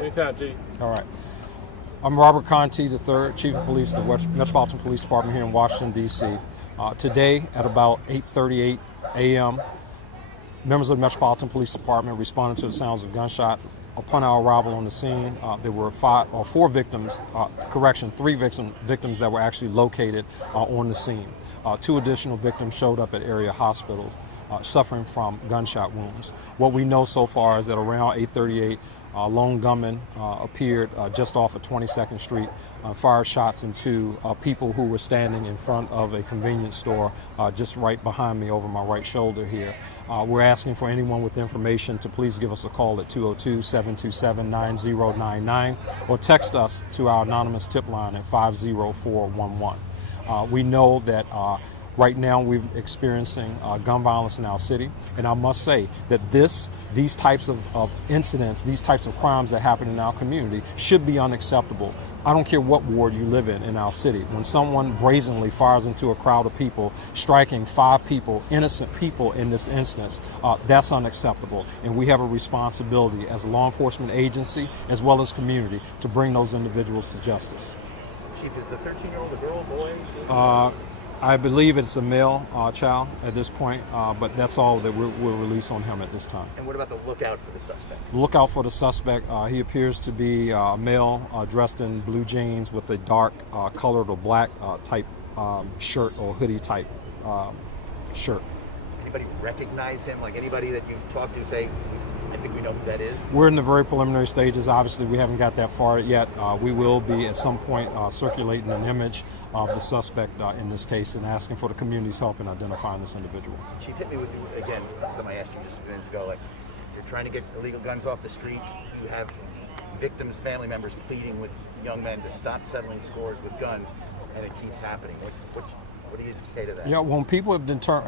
Anytime, Chief. All right. I'm Robert Contee III, Chief of Police of the Metropolitan Police Department here in Washington, D.C. Today at about 8:38 a.m., members of the Metropolitan Police Department responded to the sounds of gunshot. Upon our arrival on the scene, there were three victims that were actually located on the scene. Two additional victims showed up at area hospitals suffering from gunshot wounds. What we know so far is that around 8:38, a lone gunman appeared just off of 22nd Street, fired shots into people who were standing in front of a convenience store just right behind me over my right shoulder here. We're asking for anyone with information to please give us a call at 202-727-9099 or text us to our anonymous tip line at 50411. We know that right now we're experiencing gun violence in our city, and I must say that these types of incidents, these types of crimes that happen in our community should be unacceptable. I don't care what ward you live in our city. When someone brazenly fires into a crowd of people, striking 5 people, innocent people in this instance, that's unacceptable. And we have a responsibility as a law enforcement agency as well as community to bring those individuals to justice. Chief, is the 13-year-old a girl, boy? I believe it's a male child at this point, but that's all that we'll release on him at this time. And what about the lookout for the suspect? Look out for the suspect. He appears to be a male dressed in blue jeans with a dark colored or black type shirt or hoodie type shirt. Anybody recognize him? Like anybody that you've talked to say, I think we know who that is? We're in the very preliminary stages. Obviously, we haven't got that far yet. We will be at some point circulating an image of the suspect in this case and asking for the community's help in identifying this individual. Chief, hit me with, again, something I asked you just a few minutes ago, like you're trying to get illegal guns off the street. You have victims' family members pleading with young men to stop settling scores with guns, and it keeps happening. What do you say to that? Yeah, when people have Do you mind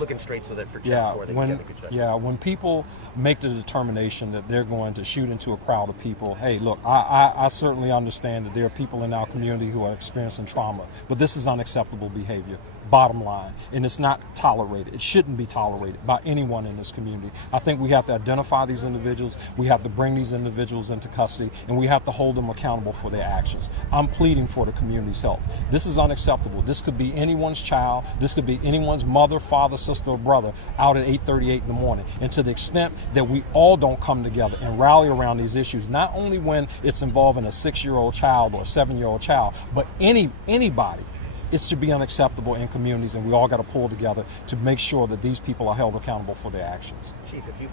looking straight so that for Channel 4 they can get a good shot? Yeah, when people make the determination that they're going to shoot into a crowd of people, hey, look, I certainly understand that there are people in our community who are experiencing trauma, but this is unacceptable behavior. Bottom line, and it's not tolerated. It shouldn't be tolerated by anyone in this community. I think we have to identify these individuals, we have to bring these individuals into custody, and we have to hold them accountable for their actions. I'm pleading for the community's help. This is unacceptable. This could be anyone's child, this could be anyone's mother, father, sister, or brother out at 8:38 in the morning. And to the extent that we all don't come together and rally around these issues, not only when it's involving a 6-year-old child or a 7-year-old child, but anybody, it should be unacceptable in communities, and we all got to pull together to make sure that these people are held accountable for their actions. Chief, if you,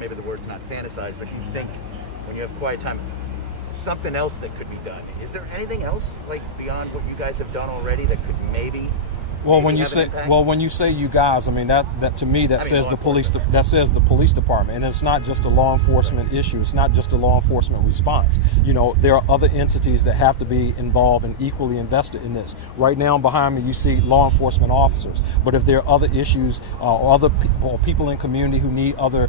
maybe the word's not fantasize, but you think when you have quiet time, something else that could be done. Is there anything else like beyond what you guys have done already that could maybe? Well, when you say you guys, I mean that to me that says the police department, and it's not just a law enforcement issue. It's not just a law enforcement response. You know, there are other entities that have to be involved and equally invested in this. Right now, behind me, you see law enforcement officers. But if there are other issues or other people in community who need other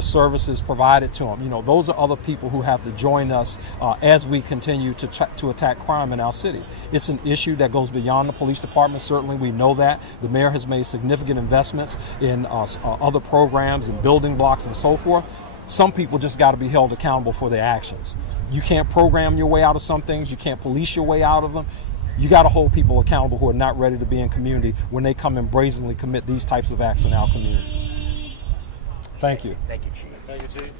services provided to them, you know, those are other people who have to join us as we continue to attack crime in our city. It's an issue that goes beyond the police department. Certainly, we know that. The mayor has made significant investments in other programs and building blocks and so forth. Some people just got to be held accountable for their actions. You can't program your way out of some things. You can't police your way out of them. You got to hold people accountable who are not ready to be in community when they come and brazenly commit these types of acts in our communities. Thank you. Thank you, Chief. Thank you, Chief.